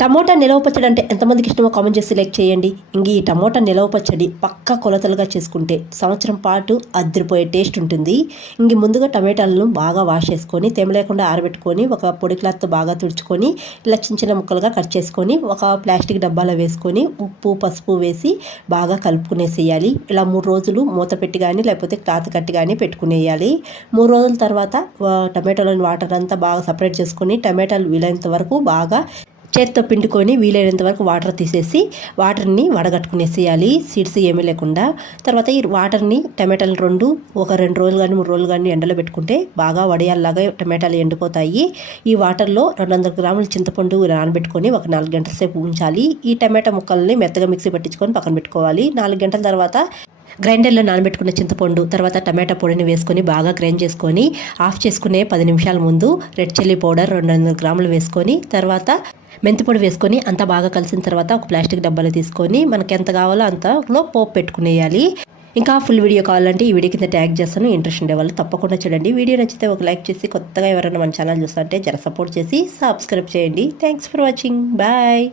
Tomato నిలవ పచ్చడి అంటే ఎంతమందికి ఇష్టమో కామెంట్ చేసి లైక్ చేయండి. ఇంక ఈ టమోటా నిలవ పచ్చడి పక్కా కొలతలుగా చేసుకుంటే సంవత్సరం పాటు అద్దరిపోయే టేస్ట్ ఉంటుంది. ఇంక ముందుగా టమాటాలను బాగా వాష్ చేసుకొని తేమ లేకుండా ఆరబెట్టుకొని ఒక పొడి క్లాత్తో బాగా తుడుచుకొని ఇలా చిన్న చిన్న ముక్కలుగా కట్ చేసుకొని ఒక ప్లాస్టిక్ డబ్బాలో వేసుకొని ఉప్పు పసుపు వేసి బాగా కలుపుకునేసేయాలి. ఇలా 3 రోజులు మూత పెట్టి కానీ లేకపోతే క్లాత్ కట్టి కానీ పెట్టుకునేయాలి. 3 రోజుల తర్వాత టమాటాలోని వాటర్ అంతా బాగా సపరేట్ చేసుకొని టమాటాలు వీలైనంత వరకు బాగా చేత్తో పిండుకొని వీలైనంత వరకు వాటర్ తీసేసి వాటర్ని వడగట్టుకునేసేయాలి, సీడ్స్ ఏమీ లేకుండా. తర్వాత ఈ వాటర్ని టమాటాలు ఒక 2 రోజులు కానీ 3 రోజులు కానీ ఎండలో పెట్టుకుంటే బాగా వడియాల్లాగా టమాటాలు ఎండిపోతాయి. ఈ వాటర్లో 200 గ్రాముల చింతపండు నానబెట్టుకొని ఒక 4 గంటల సేపు ఉంచాలి. ఈ టమాటా ముక్కల్ని మెత్తగా మిక్సీ పట్టించుకొని పక్కన పెట్టుకోవాలి. 4 గంటల తర్వాత గ్రైండర్లో నానబెట్టుకున్న చింతపండు తర్వాత టమాటా పొడిని వేసుకొని బాగా గ్రైండ్ చేసుకొని ఆఫ్ చేసుకునే 10 నిమిషాల ముందు రెడ్ చిల్లీ పౌడర్ 200 గ్రాములు వేసుకొని తర్వాత మెంతిపొడి వేసుకొని అంతా బాగా కలిసిన తర్వాత ఒక ప్లాస్టిక్ డబ్బాలో తీసుకొని మనకి ఎంత కావాలో అంతలో పోపు పెట్టుకునేయాలి. ఇంకా ఫుల్ వీడియో కావాలంటే ఈ వీడియో కింద ట్యాగ్ చేస్తాను. ఇంట్రెస్ట్ ఉండే వాళ్ళు తప్పకుండా చూడండి. వీడియో నచ్చితే ఒక లైక్ చేసి కొత్తగా ఎవరైనా మన ఛానల్ చూస్తుంటే జర సపోర్ట్ చేసి సబ్స్క్రైబ్ చేయండి. Thanks for watching. బాయ్.